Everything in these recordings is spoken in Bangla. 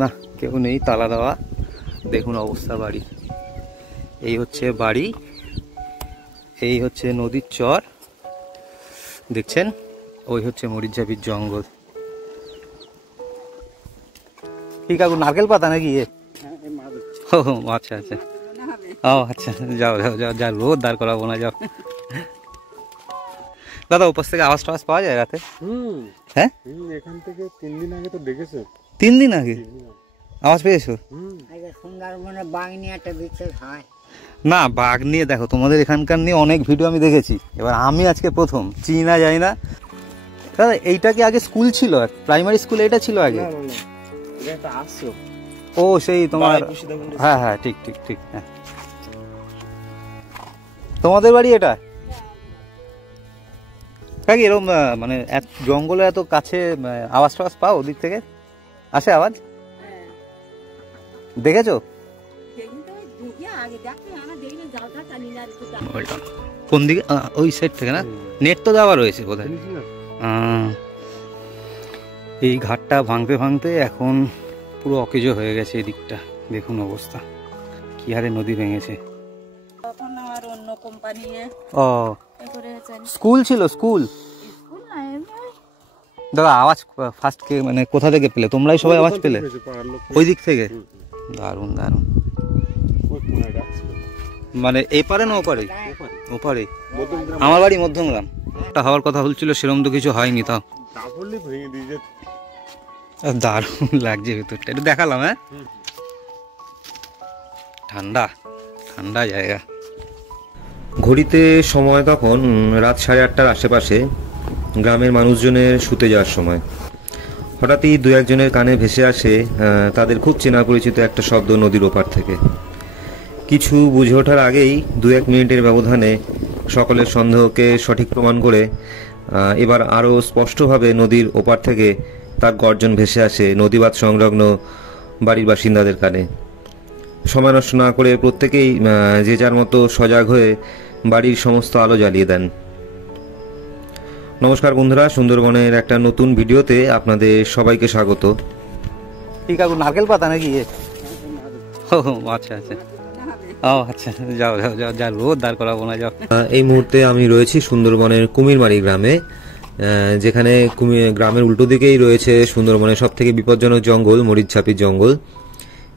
না কেউ নেই, তালা দেওয়া। দেখুন অবস্থা বাড়ি, এই হচ্ছে বাড়ি, এই হচ্ছে নদীর চর দেখছেন, ওই হচ্ছে মরিচঝাপির জঙ্গল। কি কাকু নারকেল পাতা নাকি? ও আচ্ছা আচ্ছা, ও আচ্ছা, যাও যাও যাও, যা রোদ দাঁড় করাবো না, যাও। দাদা উপর থেকে আওয়াজ টাওয়াজ পাওয়া যায় রাতে? হ্যাঁ এখান থেকে 3 দিন আগে তো দেখেছো। 3 দিন আগে আওয়াজ পেয়েছো? সুন্দরবনে বাঘ নিয়ে একটা বিচ্ছেদ হয় না, বাঘ নিয়ে দেখো তোমাদের এখানকার নিয়ে অনেক ভিডিও আমি দেখেছি, এবার আমি আজকে প্রথম, চিনি না যাই না। দাদা এইটা কি আগে স্কুল ছিল, প্রাইমারি স্কুল এটা ছিল আগে? ও সেই তোমার, হ্যাঁ হ্যাঁ ঠিক ঠিক ঠিক, হ্যাঁ তোমাদের বাড়ি এটা? কাকি এরকম মানে জঙ্গলে এত কাছে আওয়াজ টাওয়াজ পাও ওদিক থেকে আসে আওয়াজ? দেখেছো? কোন দিকে? ওই সাইড থেকে না, নেট তো দেওয়া রয়েছে বোধহয়। এই ঘাটটা ভাঙতে ভাঙতে এখন পুরো অকেজো হয়ে গেছে এই দিকটা, দেখুন অবস্থা কি হারে নদী ভেঙেছে। ও স্কুল ছিল, স্কুল। দাদা আওয়াজ ফার্স্ট কে মানে কোথা থেকে পেলে? তোমরাই সবাই আওয়াজ পেলে ওই দিক থেকে? দারুণ দারুণ। মানে এপারে না ওপারে? ওপারে। আমার বাড়ি মধ্যমগ্রাম। একটা হওয়ার কথা বলছিল, সেরকম তো কিছু হয়নি। তাও দারুণ লাগছে ভিতরটা, একটু দেখালাম। হ্যাঁ ঠান্ডা ঠান্ডা জায়গা। ঘড়িতে সময় তখন রাত 8:30টার আশেপাশে, গ্রামের মানুষজনের শুতে যাওয়ার সময়। হঠাৎই 2-1 জনের কানে ভেসে আসে তাদের খুব চেনা পরিচিত একটা শব্দ নদীর ওপার থেকে। কিছু বুঝে ওঠার আগেই 2-1 মিনিটের ব্যবধানে সকলের সন্দেহকে সঠিক প্রমাণ করে এবার আরও স্পষ্টভাবে নদীর ওপার থেকে তার গর্জন ভেসে আসে নদীবাদ সংলগ্ন বাড়ির বাসিন্দাদের কানে। সময় নষ্ট না করে প্রত্যেকেই যে যার মতো সজাগ হয়ে বাড়ির সমস্ত আলো জ্বালিয়ে দেন। নমস্কার বন্ধুরা, সুন্দরবনের একটা নতুন ভিডিওতে আপনাদের সবাইকে স্বাগত। কি কাকু নারকেল পাতা নাকি? ও আচ্ছা আচ্ছা, ও আচ্ছা, যাও যাও যাও, যা রোদ দাঁড় করাবো না, যাও। এই মুহূর্তে আমি রয়েছি সুন্দরবনের কুমিরমারি গ্রামে, যেখানে গ্রামের উল্টো দিকেই রয়েছে সুন্দরবনের সব থেকে বিপজ্জনক জঙ্গল, মরিচঝাপির জঙ্গল।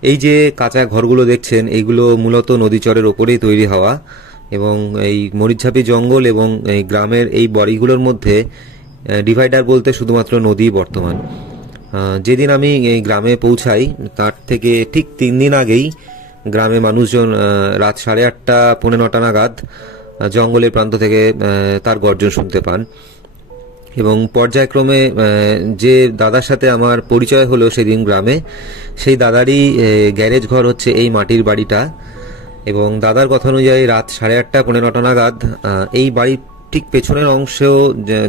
এই যে কাঁচা ঘরগুলো দেখছেন, এইগুলো মূলত নদীচরের ওপরেই তৈরি হওয়া, এবং এই মরিচঝাপি জঙ্গল এবং এই গ্রামের এই বাড়িগুলোর মধ্যে ডিভাইডার বলতে শুধুমাত্র নদী বর্তমান। যেদিন আমি এই গ্রামে পৌঁছাই তার থেকে ঠিক 3 দিন আগেই গ্রামে মানুষজন রাত 8:30, 8:45 নাগাদ জঙ্গলের প্রান্ত থেকে তার গর্জন শুনতে পান। এবং পর্যায়ক্রমে যে দাদার সাথে আমার পরিচয় হলো সেদিন গ্রামে, সেই দাদারই গ্যারেজ ঘর হচ্ছে এই মাটির বাড়িটা। এবং দাদার কথা অনুযায়ী রাত 8:30, 8:45 নাগাদ এই বাড়ির ঠিক পেছনের অংশেও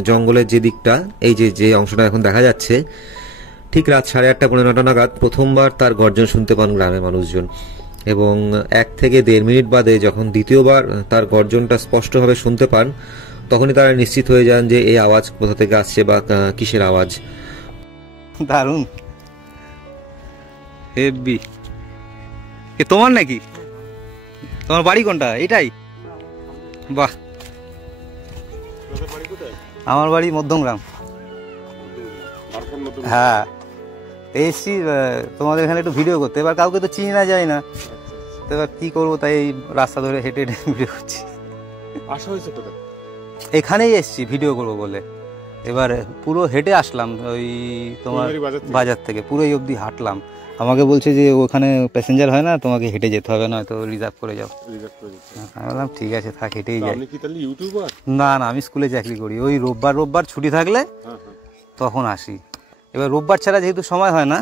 জঙ্গলের যে দিকটা, এই যে অংশটা এখন দেখা যাচ্ছে, ঠিক রাত 8:30, 8:45 নাগাদ প্রথমবার তার গর্জন শুনতে পান গ্রামের মানুষজন। এবং 1 থেকে 1.5 মিনিট বাদে যখন দ্বিতীয়বার তার গর্জনটা স্পষ্টভাবে শুনতে পান, তখনই তারা নিশ্চিত হয়ে যান যে এই আওয়াজ কোথা থেকে আসছে বা কিসের আওয়াজ। দারুণ হেভি। এ তোমার নাকি? তোমার বাড়ি কোনটা? এটাই? বাহ, আমার বাড়ি মধ্যমগ্রাম। হ্যাঁ এসছি তোমাদের এখানে একটু ভিডিও করতে, এবার কাউকে তো চিনি না যাই না, তো এবার কি করবো, তাই এই রাস্তা ধরে হেঁটে হেঁটে ভিডিও করছি। এখানেই এসছি ভিডিও করবো বলে, এবার পুরো হেঁটে আসলাম ওই তোমার বাজার থেকে, পুরো এই অবধি হাঁটলাম। আমাকে বলছে যে ওখানে প্যাসেঞ্জার হয় না, তোমাকে হেঁটে যেতে হবে, না তো রিজার্ভ করে যাও। আমি বললাম ঠিক আছে থাক, হেঁটেই যাই। না না, আমি স্কুলে চাকরি করি, ওই রোববার ছুটি থাকলে তখন আসি। এবার রোববার ছাড়া যেহেতু সময় হয় না,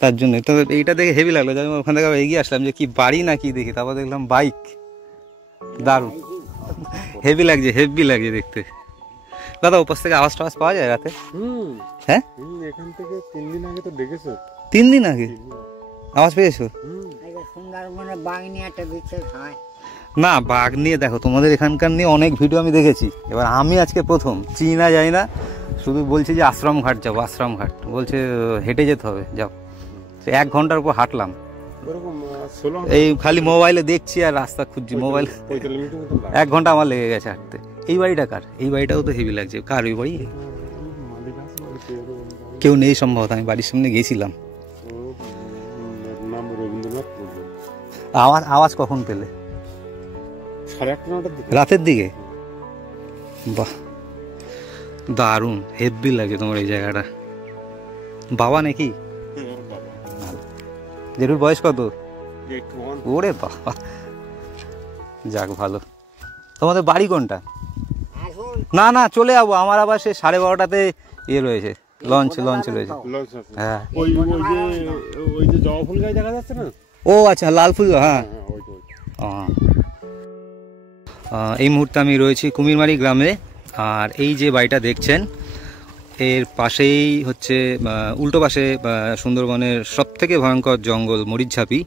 তার জন্য। তো এইটা দেখে হেভি লাগলো, যে আমি ওখান থেকে এগিয়ে আসলাম যে কি বাড়ি না কি দেখি, তারপর দেখলাম বাইক। দারুণ হেভি লাগছে, হেভি লাগছে দেখতে। দাদা উপর থেকে আওয়াজ টাওয়াজ পাওয়া যায় রাতে? হ্যাঁ এখান থেকে 3 দিন আগে তো দেখেছো। 3 দিন আগে আওয়াজ পেয়েছো? সুন্দরবনে বাঘ নিয়ে একটা বিচ্ছেদ হয় না, বাঘ নিয়ে দেখো তোমাদের এখানকার নিয়ে অনেক ভিডিও আমি দেখেছি, এবার আমি আজকে প্রথম, চিনি না যাই না, শুধু বলছি যে আশ্রম ঘাট যাবো, আশ্রম ঘাট বলছে হেঁটে যেতে হবে, যাও। 1 ঘন্টার উপর হাঁটলাম, ওরকম 16 এই খালি মোবাইলে দেখছি আর রাস্তা খুঁজছি মোবাইল। 45 মিনিটের মতো লাগে। 1 ঘন্টা আমার লেগে গেছে হাঁটতে। এই বাড়িটা কার? এই বাড়িটাও তো হেভি লাগছে। কার ওই বাড়ি? মালিক আছে বাড়িতে, ওর কেউ নেই সম্ভবত, আমি বাড়ির সামনে গেছিলাম। নাম রবীন্দ্রনাথ প্রভু। আওয়াজ কখন পেলে? 8:30-9টার দিকে। রাতের দিকে? বাহ, দারুণ হেভি লাগে তোমার এই জায়গাটা। বাবা নাকি? ওর বাবা। জেঠুর বয়স কত? 81। ওরে বাবা, যাক ভালো। তোমাদের বাড়ি কোনটা? আসুন না না, চলে যাবো, আমার আবার সে 12:30টাতে ইয়ে রয়েছে, লঞ্চ রয়েছে। লঞ্চ আছে। হ্যাঁ। ওই যে জবা ফুল গাছ দেখা যাচ্ছে না? ও আচ্ছা, লাল ফুল, হ্যাঁ। হ্যাঁ, ওইটা। এই মুহূর্তে আমি রয়েছি কুমিরমারি গ্রামে। আর এই যে বাড়িটা দেখছেন, এর পাশেই হচ্ছে উল্টো পাশে সুন্দরবনের সবথেকে ভয়ঙ্কর জঙ্গল মরিচঝাপি।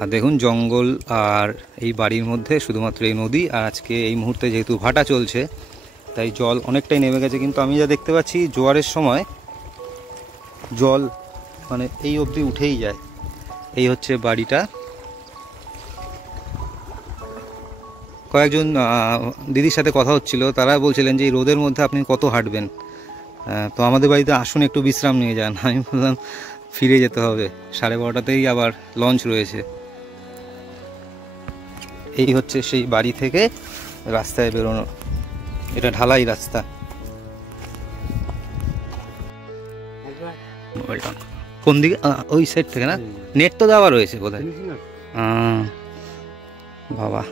আর দেখুন জঙ্গল আর এই বাড়ির মধ্যে শুধুমাত্র এই নদী। আর আজকে এই মুহূর্তে যেহেতু ভাটা চলছে তাই জল অনেকটাই নেমে গেছে, কিন্তু আমি যা দেখতে পাচ্ছি জোয়ারের সময় জল মানে এই অবধি উঠেই যায়। এই হচ্ছে বাড়িটা। কয়েকজন দিদির সাথে কথা হচ্ছিল, তারা বলছিলেন যে এই রোদের মধ্যে আপনি কত হাঁটবেন, তো আমাদের বাড়িতে আসুন একটু বিশ্রাম নিয়ে যান। আমি বললাম ফিরে যেতে হবে, 12:30টাতেই আবার লঞ্চ রয়েছে। এই হচ্ছে সেই বাড়ি থেকে রাস্তায় বেরোনো, এটা ঢালাই রাস্তা। মোবাইলটা কোন দিকে? ওই সাইড থেকে না? নেট তো দেওয়া রয়েছে বোধহয়। বাবা,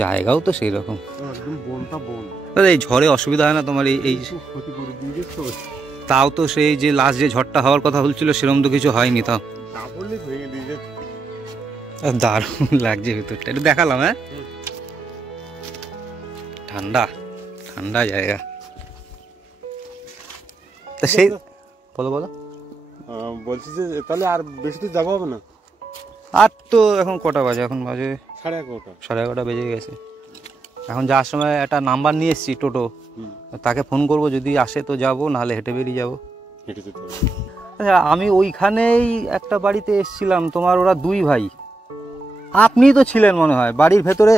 জায়গাও তো সেই রকম। একদম বনটা বন। এই ঝড়ে অসুবিধা হয় না তোমার? এই ক্ষতি করে দিয়ে তো। তাও তো সেই যে লাস্ট যে ঝড়টা হওয়ার কথা বলছিল সেরকম তো কিছু হয়নি। তাও তারপরে ভেঙে দিয়ে দারুণ লাগছে ভিতরটা, একটু দেখালাম। হ্যাঁ, ঠান্ডা ঠান্ডা জায়গা। তা সেই বলো বলো। বলছি যে তাহলে আর বেশি দূর যাবো হবে না? আর তো এখন কটা বাজে? এখন বাজে 11:30। 11:30 বেজে গেছে। এখন যাওয়ার সময় একটা নাম্বার নিয়ে এসেছি টোটো, তাকে ফোন করব, যদি আসে তো যাবো, নাহলে হেঁটে বেরিয়ে যাবো। হেঁটে যেতে হবে। আচ্ছা, আমি ওইখানেই একটা বাড়িতে এসেছিলাম, তোমার ওরা 2 ভাই, আপনিই তো ছিলেন মনে হয়। বাড়ির ভেতরে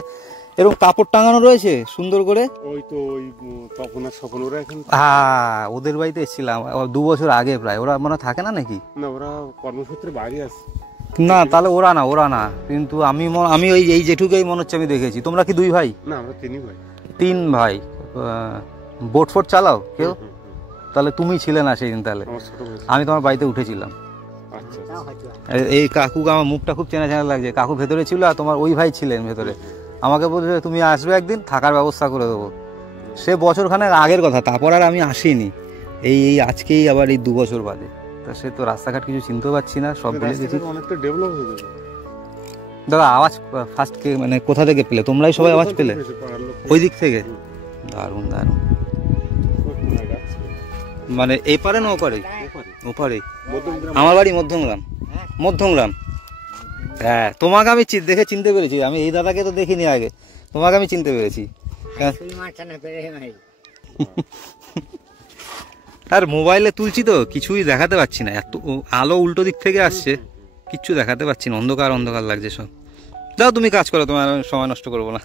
এরকম কাপড় টাঙানো রয়েছে সুন্দর করে। ওই তো ওই তপন আর স্বপন ওরা এখন। হ্যাঁ, ওদের বাড়িতে এসেছিলাম 2 বছর আগে প্রায়। ওরা মনে হয় থাকে না নাকি? না, ওরা কর্মসূত্রে বাইরে আছে। না, তাহলে ওরা না, কিন্তু আমি ওই এই জেঠুকেই মনে হচ্ছে আমি দেখেছি। তোমরা কি 2 ভাই? না, আমরা 3 ভাই। 3 ভাই। বোট ফোট চালাও কেউ? তাহলে তুমি ছিলে না সেই দিন। তাহলে আমার ছোট ভাই। আমি তোমার বাড়িতে উঠেছিলাম। আচ্ছা। তাও হয়তো এই কাকুকে আমার মুখটা খুব চেনা চেনা লাগছে। কাকু ভেতরে ছিল আর তোমার ওই ভাই ছিলেন ভেতরে। আমাকে বলছে তুমি আসবে একদিন, থাকার ব্যবস্থা করে দেবো। সে বছরখানেক আগের কথা, তারপর আর আমি আসিনি। এই আজকেই আবার এই 2 বছর বাদে। তা সে তো রাস্তাঘাট কিছু চিনতে পারছি না, সব ভুলে গেছি। অনেকটা ডেভেলপ হয়ে গেছে দাদা। আওয়াজ ফার্স্ট কে মানে কোথা থেকে পেলে? তোমরাই সবাই আওয়াজ পেলে? ওই দিক থেকে? দারুণ দারুণ। মানে এপারে না ওপারে? ওপারে। আমার বাড়ি মধ্যমগ্রাম। মধ্যমগ্রাম, হ্যাঁ। তোমাকে আমি দেখে চিনতে পেরেছি। আমি এই দাদাকে তো দেখিনি আগে, তোমাকে আমি চিনতে পেরেছি। শুই মারছে না পেরে ভাই। আর মোবাইলে তুলছি তো কিছুই দেখাতে পাচ্ছি না, এত আলো উল্টো দিক থেকে আসছে, কিচ্ছু দেখাতে পাচ্ছি না। অন্ধকার অন্ধকার লাগছে সব। যাও তুমি কাজ করো, তোমার সময় নষ্ট করবো না।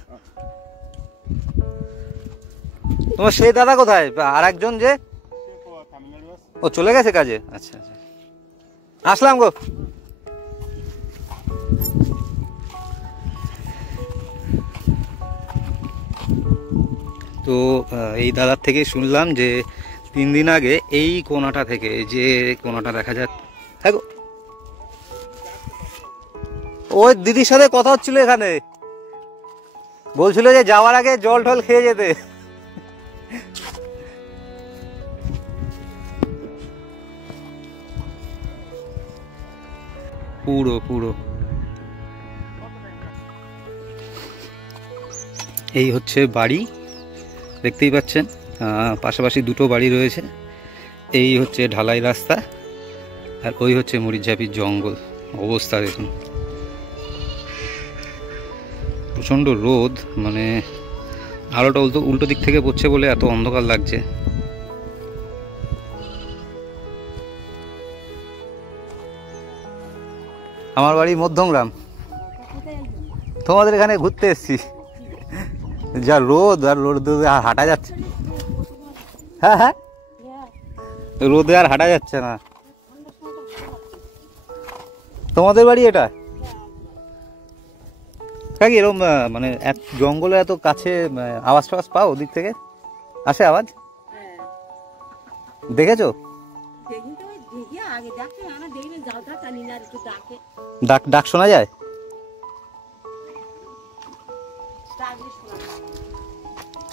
তোমার সেই দাদা কোথায়? আর একজন যে ও চলে গেছে কাজে? আচ্ছা আচ্ছা, আসলাম গো। তো এই দাদার থেকে শুনলাম যে 3 দিন আগে এই কোনাটা থেকে, যে কোনাটা দেখা যায়, হ্যাঁ গো, ওই দিদির সাথে কথা হচ্ছিল এখানে, বলছিল যে যাওয়ার আগে জল টল খেয়ে যেতে। পুরো পুরো এই হচ্ছে বাড়ি, দেখতেই পাচ্ছেন। পাশাপাশি 2টো বাড়ি রয়েছে। এই হচ্ছে ঢালাই রাস্তা, আর ওই হচ্ছে মরিচঝাপির জঙ্গল। অবস্থা দেখুন, প্রচণ্ড রোদ, মানে আলোটা উল্টো দিক থেকে পড়ছে বলে এত অন্ধকার লাগছে। আমার বাড়ি মধ্যমগ্রাম। তোমাদের এখানে ঘুরতে এসছি। যা রোদ, আর রোদে আর হাঁটা যাচ্ছে। হ্যাঁ হ্যাঁ, রোদে আর হাঁটা যাচ্ছে না। তোমাদের বাড়ি এটা? কাকি এরকম মানে জঙ্গলে এত কাছে আওয়াজ টাওয়াজ পাও? ওদিক থেকে আসে আওয়াজ? দেখেছো? ডাক ডাক শোনা যায়?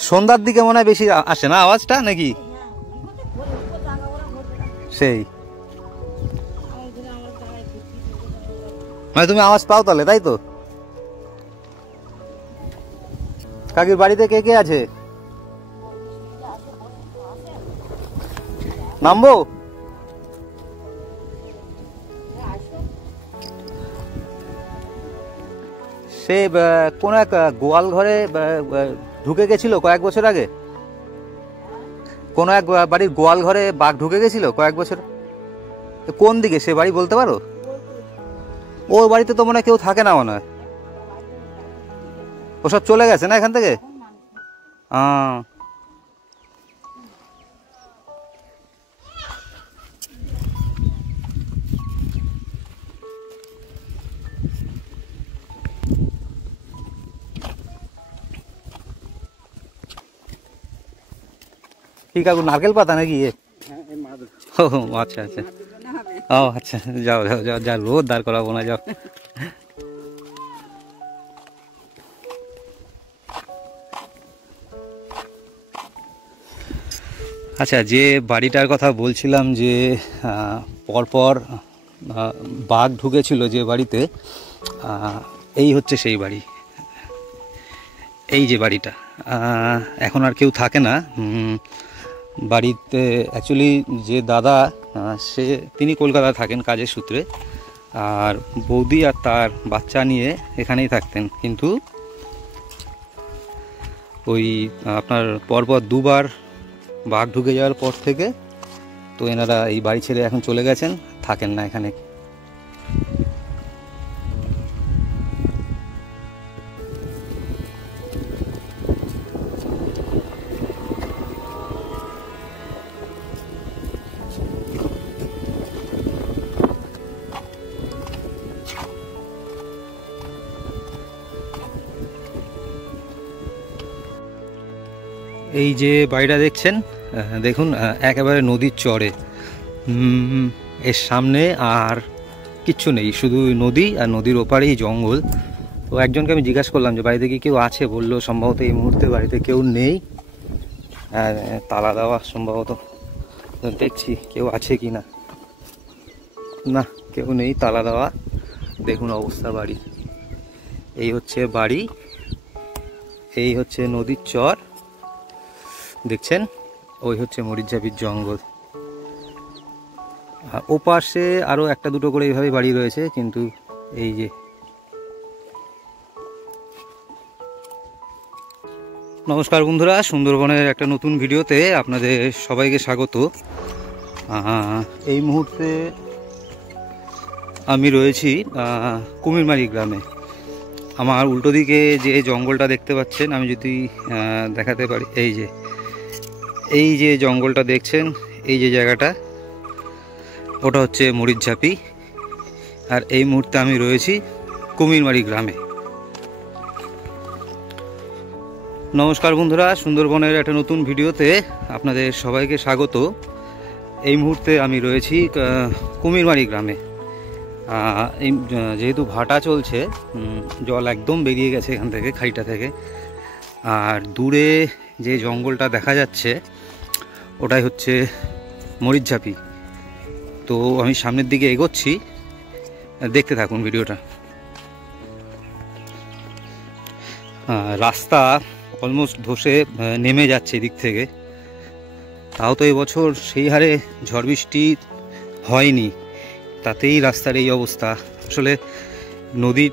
সন্ধ্যার দিকে মনে হয় বেশি আসে না আওয়াজটা, নাকি? সেই মানে তুমি আওয়াজ পাও তাহলে, তাই তো? কাকির বাড়িতে কে কে আছে? নামবো? সে কোন এক গোয়াল ঘরে ঢুকে গেছিল কয়েক বছর আগে। কোন এক বাড়ির গোয়াল ঘরে বাঘ ঢুকে গেছিল কয়েক বছর। কোন দিকে সে বাড়ি বলতে পারো? ওর বাড়িতে তো মনে হয় কেউ থাকে না, মনে হয় ওসব চলে গেছে না এখান থেকে। কি কাকু, নারকেল পাতা নাকি? ও আচ্ছা আচ্ছা, ও আচ্ছা, যাও যাও যাও, যা রোদ দাঁড় করাবো না, যাও। আচ্ছা, যে বাড়িটার কথা বলছিলাম, যে পরপর বাঘ ঢুকেছিল যে বাড়িতে, এই হচ্ছে সেই বাড়ি। এই যে বাড়িটা, এখন আর কেউ থাকে না বাড়িতে। অ্যাকচুয়ালি যে দাদা, তিনি কলকাতায় থাকেন কাজের সূত্রে, আর বৌদি আর তার বাচ্চা নিয়ে এখানেই থাকতেন। কিন্তু ওই আপনার পরপর দুবার বাঘ ঢুকে যাওয়ার পর থেকে তো এনারা এই বাড়ি ছেড়ে এখন চলে গেছেন, থাকেন না এখানে। এই যে বাড়িটা দেখছেন, দেখুন একেবারে নদীর চরে, এর সামনে আর কিচ্ছু নেই, শুধু নদী, আর নদীর ওপারেই জঙ্গল। তো একজনকে আমি জিজ্ঞাসা করলাম যে বাড়িতে কি কেউ আছে, বললো সম্ভবত এই মুহূর্তে বাড়িতে কেউ নেই, আর তালা দেওয়া সম্ভবত। দেখছি কেউ আছে কি না, না কেউ নেই, তালা দেওয়া। দেখুন অবস্থা বাড়ি, এই হচ্ছে বাড়ি, এই হচ্ছে নদীর চর দেখছেন, ওই হচ্ছে মরিচঝাপির জঙ্গল। ওপাশে আরও একটা দুটো করে এইভাবে বাড়ি রয়েছে, কিন্তু এই যে। নমস্কার বন্ধুরা, সুন্দরবনের একটা নতুন ভিডিওতে আপনাদের সবাইকে স্বাগত। এই মুহূর্তে আমি রয়েছি কুমিরমারি গ্রামে। আমার উল্টো দিকে যে জঙ্গলটা দেখতে পাচ্ছেন, আমি যদি দেখাতে পারি, এই যে জঙ্গলটা দেখছেন, এই যে জায়গাটা, ওটা হচ্ছে মরিচঝাপি। আর এই মুহূর্তে আমি রয়েছি কুমিরমারি গ্রামে। নমস্কার বন্ধুরা, সুন্দরবনের একটা নতুন ভিডিওতে আপনাদের সবাইকে স্বাগত। এই মুহূর্তে আমি রয়েছি কুমিরমারি গ্রামে। যেহেতু ভাটা চলছে, জল একদম বেরিয়ে গেছে এখান থেকে, খাইটা থেকে। আর দূরে যে জঙ্গলটা দেখা যাচ্ছে, ওটাই হচ্ছে মরিচঝাপি। তো আমি সামনের দিকে এগোচ্ছি, দেখতে থাকুন ভিডিওটা। রাস্তা অলমোস্ট ধসে নেমে যাচ্ছে এদিক থেকে। তাও তো এবছর সেই হারে ঝড় বৃষ্টি হয়নি, তাতেই রাস্তার এই অবস্থা। আসলে নদীর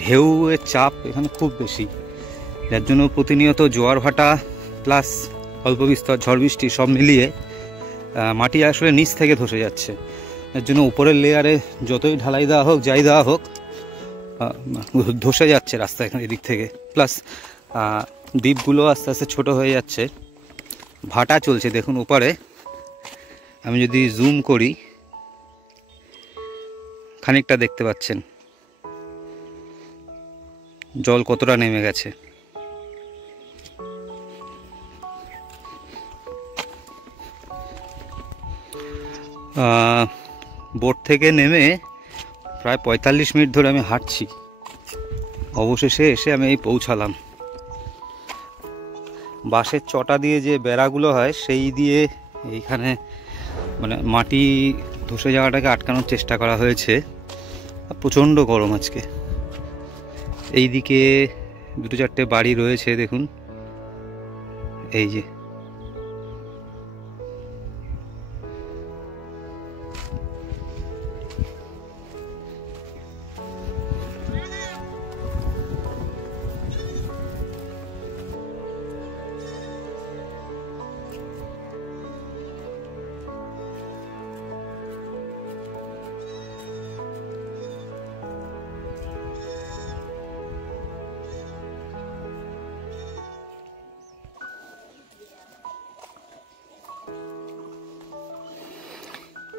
ঢেউয়ের চাপ এখানে খুব বেশি, যার জন্য প্রতিনিয়ত জোয়ার ভাটা প্লাস অল্প বিস্তর ঝড় বৃষ্টি সব মিলিয়ে মাটি আসলে নিচ থেকে ধসে যাচ্ছে। এর জন্য উপরের লেয়ারে যতই ঢালাই দেওয়া হোক, যাই দেওয়া হোক, ধসে যাচ্ছে রাস্তা এখানে এদিক থেকে। প্লাস দ্বীপগুলো আস্তে আস্তে ছোট হয়ে যাচ্ছে, ভাটা চলছে। দেখুন উপরে আমি যদি জুম করি খানিকটা দেখতে পাচ্ছেন জল কতটা নেমে গেছে। বোট থেকে নেমে প্রায় 45 মিনিট ধরে আমি হাঁটছি, অবশেষে এসে আমি এই পৌঁছালাম। বাঁশের চটা দিয়ে যে বেড়াগুলো হয় সেই দিয়ে এইখানে মানে মাটি ধসে যাওয়াটাকে আটকানোর চেষ্টা করা হয়েছে। প্রচণ্ড গরম আজকে। এই দিকে 2-4টে বাড়ি রয়েছে দেখুন, এই যে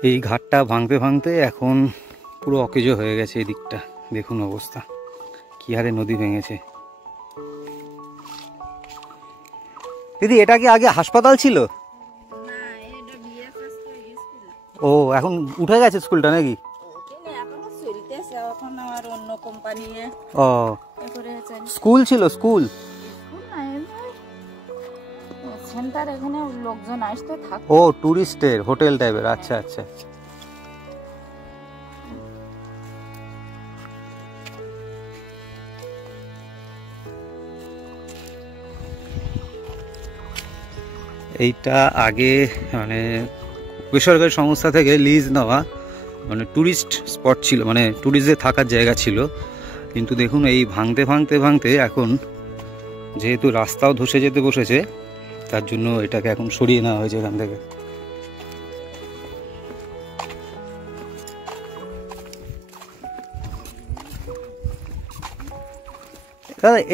এই ঘাটটা ভাঙতে ভাঙতে এখন পুরো অকেজো হয়ে গেছে। এই দিকটা দেখুন অবস্থা, কি হারে নদী ভেঙেছে। দিদি এটা কি আগে হাসপাতাল ছিল? ও এখন উঠে গেছে স্কুলটা নাকি? ও স্কুল ছিল, স্কুল সেন্টার, এখানে লোকজন আসতে থাকে। ও টুরিস্টের হোটেল টাইপের, আচ্ছা আচ্ছা। এইটা আগে মানে বেসরকারি সংস্থা থেকে লিজ নেওয়া মানে টুরিস্ট স্পট ছিল, মানে টুরিস্টদের থাকার জায়গা ছিল। কিন্তু দেখুন এই ভাঙতে ভাঙতে ভাঙতে এখন যেহেতু রাস্তাও ধসে যেতে বসেছে, তার জন্য এটাকে এখন সরিয়ে নেওয়া হয়েছে এখান থেকে।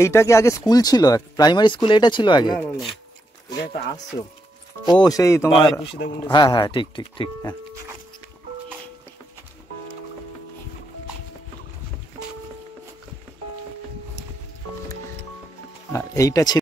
এইটা কি আগে স্কুল ছিল? প্রাইমারি স্কুল এটা ছিল আগে? এটা একটা আশ্রম। ও সেই তোমার, হ্যাঁ হ্যাঁ ঠিক ঠিক ঠিক, হ্যাঁ। এইটা ছিল